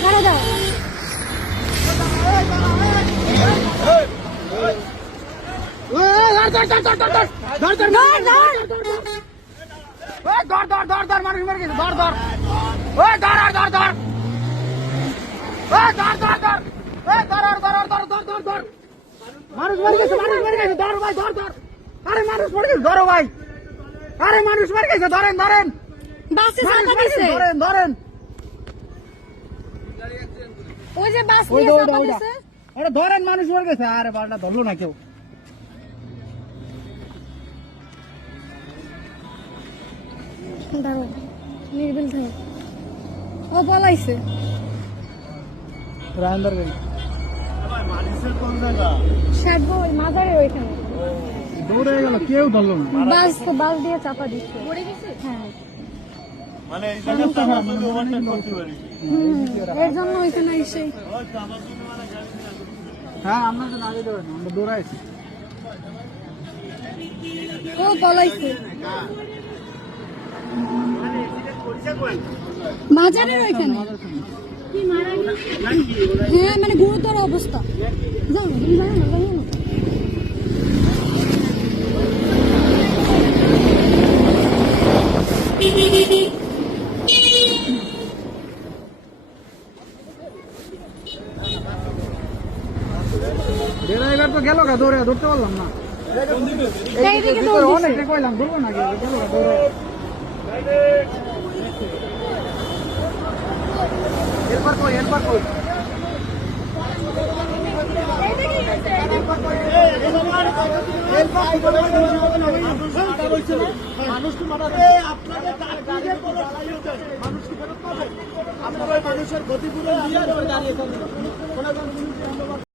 ছাড়ো দাও। মানুষ মরে গেছে, মানুষ মরে গেছে, ধর ভাই, ধর ধর। আরে মানুষ মরে গেছে, ধরো ভাই। আরে মানুষ মরে গেছে, ধরেন ধরেন। বাসে মানুষ চাপা মরে গেছে, দিছে। ধরেন ধরেন। ওই যে বাস ওই নিয়ে দৌড়া, চাপা ওইটা। দিছে। আরে ধরেন, মানুষ মরে গেছে। আরে বালটা ধরলো না কেউ। দাঁড়াও, নির্বিল থাকো। ও পলাইছে। রায়ন্দর গেল। সাতবো ওই মাজারে ওইখানে। দৌড়ে গেল, কেউ ধরলো না। বাস দিয়ে চাপা দিচ্ছে। পড়ে গেছে? হ্যাঁ। মানে এই জায়গাতে আমরা যদি ওভারটেক করতে পারি। এর জন্য ওইখানে এসে হ্যাঁ, আমরা তো আগে দেবেন, আমরা দৌড়াইছি। ও পলাইছে। মাজারের ওইখানে। হ্যাঁ, মানে গুরুতর অবস্থা। যাও না, তুমি জানো না, জানো না। ড্রাইভার তো গেল গা, দৌড়ে ধরতে পারলাম না। এইদিকে দৌড় দিছে। অনেকটা কইলাম, ধরবো না, গেল গা দৌড়ে। এরপর কই, এরপর কই। মানুষের ক্ষতিপূরণ দিয়ে দাঁড়িয়ে